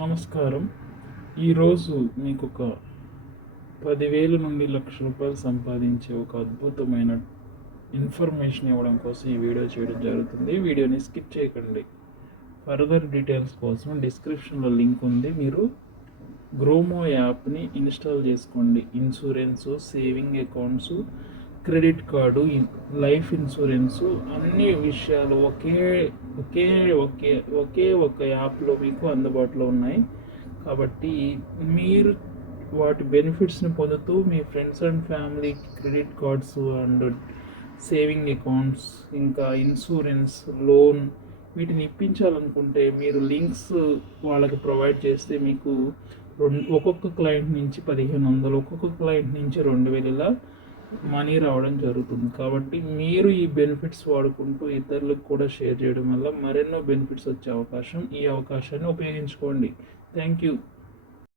నమస్కారం. ఈరోజు మీకు ఒక 10,000 నుండి ₹1,00,000 సంపాదించే ఒక అద్భుతమైన ఇన్ఫర్మేషన్ ఇవ్వడం కోసం ఈ వీడియో చేయడం జరుగుతుంది. వీడియోని స్కిప్ చేయకండి. ఫర్దర్ డీటెయిల్స్ కోసం డిస్క్రిప్షన్లో లింక్ ఉంది. మీరు గ్రోమో యాప్ని ఇన్స్టాల్ చేసుకోండి. Insurance, saving accounts, credit card, life insurance అన్ని విషయాలు ఒకే ఒక యాప్లో మీకు అందుబాటులో ఉన్నాయి. కాబట్టి మీరు వాటి బెనిఫిట్స్ని పొందుతూ మీ ఫ్రెండ్స్ అండ్ ఫ్యామిలీకి credit cards and saving accounts, ఇంకా ఇన్సూరెన్స్, లోన్ వీటిని ఇప్పించాలనుకుంటే మీరు లింక్స్ వాళ్ళకి ప్రొవైడ్ చేస్తే మీకు ఒక్కొక్క క్లయింట్ నుంచి 1,500, ఒక్కొక్క క్లయింట్ నుంచి 2,000 ఇలా మనీ రావడం జరుగుతుంది. కాబట్టి మీరు ఈ బెనిఫిట్స్ వాడుకుంటూ ఇతరులకు కూడా షేర్ చేయడం వల్ల మరెన్నో బెనిఫిట్స్ వచ్చే ఈ అవకాశాన్ని ఉపయోగించుకోండి. Thank you.